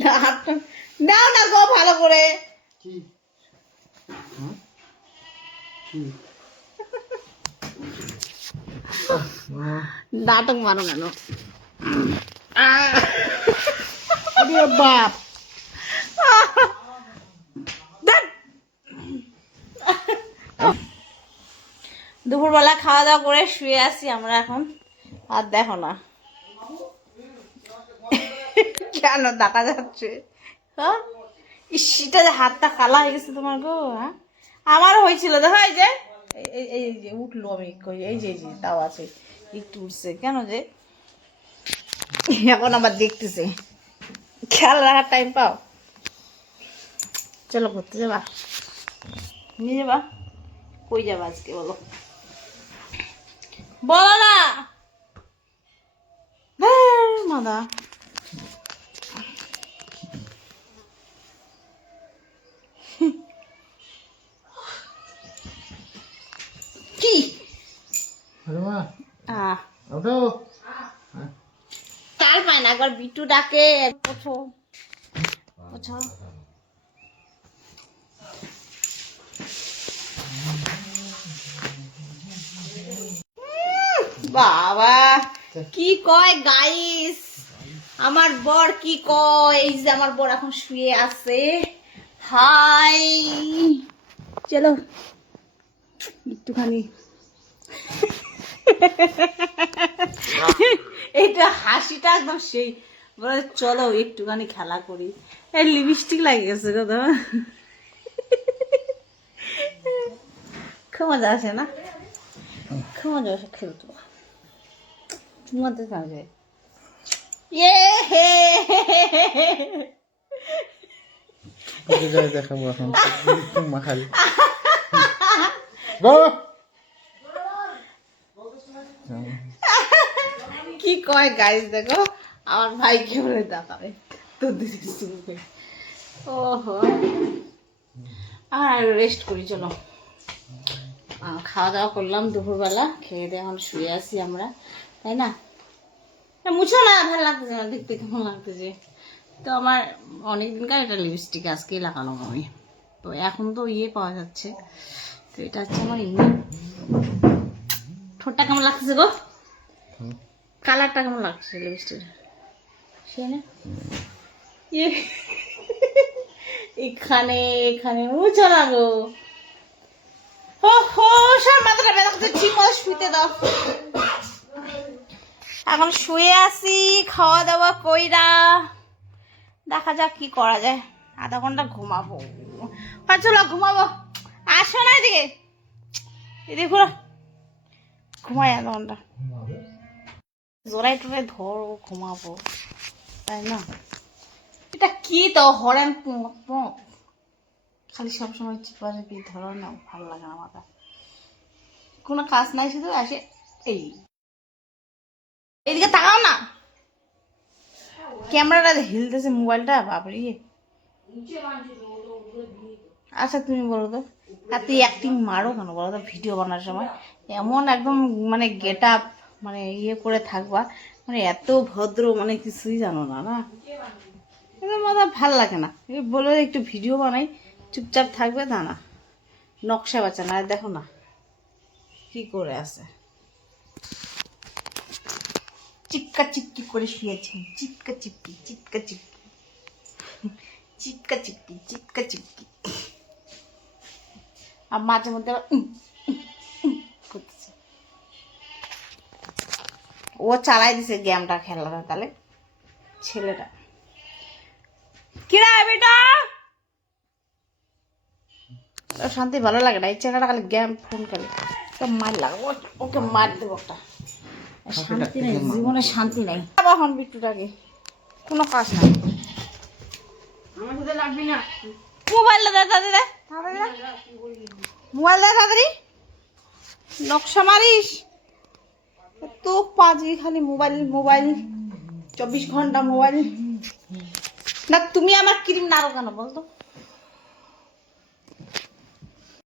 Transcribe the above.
না নাও না গো ভালো করে। নাটক মারো কেন? বাপ দুপুরবেলা খাওয়া দাওয়া করে শুয়ে আছি আমরা এখন। আর দেখো না কেন দেখা যাচ্ছে? হ্যাঁ ইসটা যে হাতটা কালা হয়ে গেছে তোমার গো। হ্যাঁ আমারও হয়েছিল দেখো, এই যে এই যে উঠলো, আমি কই এই যে তাও আছে একটু উঠছে কেন যে এখন আবার দেখতেছে। খেয়াল রাখার টাইম পাও? চলো ঘুরতে যাবা, নিয়ে যাবা? কই যাবা আজকে বলো, বলো না মাদা। কি কার পায় না, একবার বিটু ডাকে পোছো পোছো। বাবা কি কয় গাইস, আমার বর কি কয়, এই যে আমার বর এখন শুয়ে আছে। হাই চলো একটুখানি এইটা হাসিটা একদম সেই বলে চলো একটুখানি খেলা করি। এই লিপস্টিক লাগে গেছে গো তো, খুব মজা আসে না? খুব মজা আসে খেলতে, ঘুমাতে থাকবে। দেখাবো এখন মাখাল। কি কয় গাইস দেখো, আমার ভাইকে বলে দেখাবে তো দিদি শুনবে। ওহো আর রেস্ট করি চলো। খাওয়া দাওয়া করলাম দুপুরবেলা, খেয়ে দিয়ে এখন শুয়ে আছি আমরা, তাই না? মুছো না, ভালো লাগতেছে না, দেখতে কেমন লাগতেছে। তো আমার অনেকদিনকার এটা লিপস্টিক আজকেই লাগানো আমি, তো এখন তো ইয়ে পাওয়া যাচ্ছে, তো এটা হচ্ছে আমার এমনি। ঠোঁটটা কেমন লাগতেছে গো? কালারটা কেমন লাগছে লিপস্টিক? সে না এখানে এখানে মুছো না গো। ও হো সব মাথাটা ব্যথা করছে, ঠিক মতো শুইতে দাও। এখন শুয়ে আছি খাওয়া দাওয়া কইরা, দেখা যাক কি করা যায়। আধা ঘন্টা ঘুমাবো, চলো ঘুমাবো। আসো না এদিকে, এদিকে ঘুরো, ঘুমাই আধা ঘন্টা। জোড়াই টোড়াই ধরো ঘুমাবো, তাই না? এটা কি তো হরেন খালি সবসময় চিপাচিপি ধরো না, ভালো লাগে না মাথা। কোনো কাজ নাই, শুধু আসে এই এদিকে তাকাও না, ক্যামেরাটা হিলতেছে মোবাইলটা, বাপরে। আচ্ছা তুমি বলো তো, আর তুই অ্যাক্টিং মারো কেন বলো তো ভিডিও বানার সময়? এমন একদম মানে গেট আপ মানে ইয়ে করে থাকবা, মানে এত ভদ্র, মানে কিছুই জানো না না, আমার ভাল লাগে না। বলে একটু ভিডিও বানাই, চুপচাপ থাকবে তা না, নকশা বাচ্চা না। দেখো না কি করে আছে, চিপকা চিপকি করে শুয়েছে, চিপকা চিপকি চিপকা চিপকি চিপকা চিপকি চিপকা চিপকি। আর মাঝে মধ্যে করতেছে, ও চালাই দিছে গেমটা খেলাটা, তাহলে ছেলেটা কিরা বেটা শান্তি ভালো লাগে না, এই ছেলেটা খালি গেম ফোন খেলে, মার লাগে ওকে মার দেবো একটা। শান্তি নেই জীবনে, শান্তি নেই। এখন বিট্টুটাকে কোনো কাজ নাই, আমার সাথে লাগবি না। মোবাইলটা দে তাড়াতাড়ি, দে তাড়াতাড়ি, মোবাইল দে তাড়াতাড়ি, নকশা মারিস তো পাজি, খালি মোবাইল মোবাইল, 24 ঘন্টা মোবাইল। না তুমি আমার ক্রিম নাড়ো কেন বলতো?